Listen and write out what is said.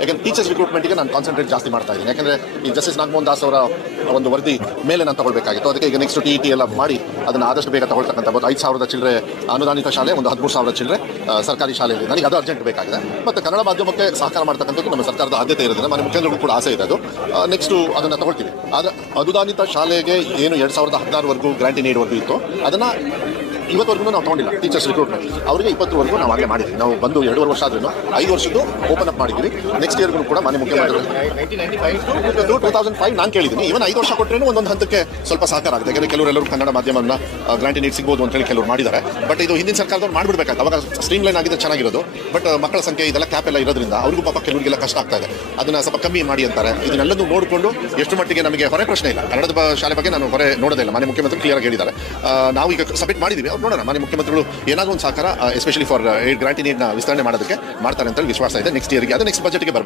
ಯಾಕಂದ್ರೆ ಟೀಚರ್ಸ್ ರಿಕ್ರೂಟ್ಮೆಂಟ್ಗೆ ನಾನು ಕಾನ್ಸಂಟ್ರೇಟ್ ಜಾಸ್ತಿ ಮಾಡ್ತಾ ಇದ್ದೀನಿ. ಯಾಕಂದರೆ ಈ ಜಸ್ಟಿಸ್ ನಾಗಮೋಹನ್ ದಾಸ್ ಅವರ ಒಂದು ವರದಿ ಮೇಲೆ ನಾನು ತಗೊಳ್ಬೇಕಾಗಿತ್ತು. ಅದಕ್ಕೆ ಈಗ ನೆಕ್ಸ್ಟ್ TET ಎಲ್ಲ ಮಾಡಿ ಅದನ್ನು ಆದಷ್ಟು ಬೇಗ ತಗೊಳ್ತಕ್ಕಂಥ 5,000 ಚಿಲ್ಲರೆ ಅನುದಾನಿತ ಶಾಲೆ, ಒಂದು 13,000 ಚಿಲ್ಲರೆ ಸರ್ಕಾರಿ ಶಾಲೆಯಲ್ಲಿ ನನಗೆ ಅದು ಅರ್ಜೆಂಟ್ ಬೇಕಾಗಿದೆ. ಮತ್ತು ಕನ್ನಡ ಮಾಧ್ಯಮಕ್ಕೆ ಸಹಕಾರ ಮಾಡ್ತಕ್ಕಂಥದ್ದು ನಮ್ಮ ಸರ್ಕಾರದ ಆದ್ಯತೆ ಇರೋದ್ರಿಂದ ಮನೆ ಮುಖ್ಯಮಂತ್ರಿಗಳು ಕೂಡ ಆಸೆ ಇದೆ. ಅದು ನೆಕ್ಸ್ಟು ಅದನ್ನು ತಗೊಳ್ತೀವಿ. ಆದರೆ ಅನುದಾನಿತ ಶಾಲೆಗೆ ಏನು 2016ವರೆಗೂ ಗ್ರಾಂಟಿ ನೀಡುವರೆಗೂ ಇತ್ತು ಅದನ್ನು ಇವತ್ತವರೆಗೂ ನಾವು ತೊಗೊಂಡಿಲ್ಲ. ಟೀಚರ್ಸ್ ರಿಕ್ರೂಟ್ಮೆಂಟ್ ಅವರಿಗೆ 20ವರೆಗೂ ನಾವು ಆಗಲೇ ಮಾಡಿದ್ವಿ. ನಾವು ಬಂದು 2.5 ವರ್ಷ ಆದ್ರೂ 5 ವರ್ಷದ್ದು ಓಪನ್ ಅಪ್ ಮಾಡಿದ್ದೀವಿ. ನೆಕ್ಸ್ಟ್ ಇಯರ್ಗೂ ಕೂಡ ಮನೆ ಮುಖ್ಯಮಂತ್ರಿಗಳು 2005 ನಾನು ಕೇಳಿದ್ದೀನಿ. ಇವನ್ 5 ವರ್ಷ ಕೊಟ್ಟರೇನು ಒಂದೊಂದು ಹಂತಕ್ಕೆ ಸ್ವಲ್ಪ ಸಹಕಾರ ಆಗಿದೆ. ಯಾಕಂದರೆ ಕೆಲವರೆಲ್ಲರೂ ಕನ್ನಡ ಮಾಧ್ಯಮವನ್ನು ಗ್ರಾಂಟಿ ನೀಡಿ ಸಿಗ್ಬೋದು ಅಂತೇಳಿ ಕೆಲವರು ಮಾಡಿದ್ದಾರೆ. ಬಟ್ ಇದು ಹಿಂದಿನ ಸರ್ಕಾರದವ್ರು ಮಾಡಿಬಿಡ್ಬೇಕಾಯ್ತು. ಅವಾಗ ಸ್ಟ್ರೀಮ್ ಲೈನ್ ಆಗಿದೆ, ಚೆನ್ನಾಗಿರೋದು. ಬಟ್ ಮಕ್ಕಳ ಸಂಖ್ಯೆ ಇದೆಲ್ಲ ಕ್ಯಾಪ್ ಎಲ್ಲ ಇರೋದ್ರಿಂದ ಅವ್ರಿಗೂ ಪಾಪ ಕೆಲವರಿಗೆಲ್ಲ ಕಷ್ಟ ಆಗ್ತಾ ಇದೆ. ಅದನ್ನು ಸ್ವಲ್ಪ ಕಮ್ಮಿ ಮಾಡಿ ಅಂತಾರೆ. ಇದನ್ನೆಲ್ಲದೂ ನೋಡಿಕೊಂಡು ಎಷ್ಟು ಮಟ್ಟಿಗೆ ನಮಗೆ ಹೊರೆ ಪ್ರಶ್ನೆ ಇಲ್ಲ. ಕನ್ನಡದ ಶಾಲೆ ಬಗ್ಗೆ ನಾನು ಹೊರೆ ನೋಡೋದೇ ಇಲ್ಲ. ಮನೆ ಮುಖ್ಯಮಂತ್ರಿ ಕ್ಲಿಯರ್ ಆಗಿ ಹೇಳಿದ್ದಾರೆ. ನಾವು ಈಗ ಸಬ್ಮಿಟ್ ಮಾಡಿದ್ದೀವಿ. ಅವ್ರು ನೋಡೋಣ, ಮನೆ ಮುಖ್ಯಮಂತ್ರಿಗಳು ಏನಾದರೂ ಒಂದು ಸಹಕಾರ ಎಸ್ಪೆಷಲಿ ಫಾರ್ ಗ್ರಾಂಟಿ ನೀಡ್ನ ವಿಸ್ತರಣೆ ಮಾಡೋದಕ್ಕೆ ಮಾಡ್ತಾರೆ ಅಂತ ವಿಶ್ವಾಸ ಇದೆ. ನೆಕ್ಸ್ಟ್ ಇಯರ್ಗೆ ಅದು ನೆಕ್ಸ್ಟ್ ಬಜೆಟ್ಗೆ ಬರಬೇಕು.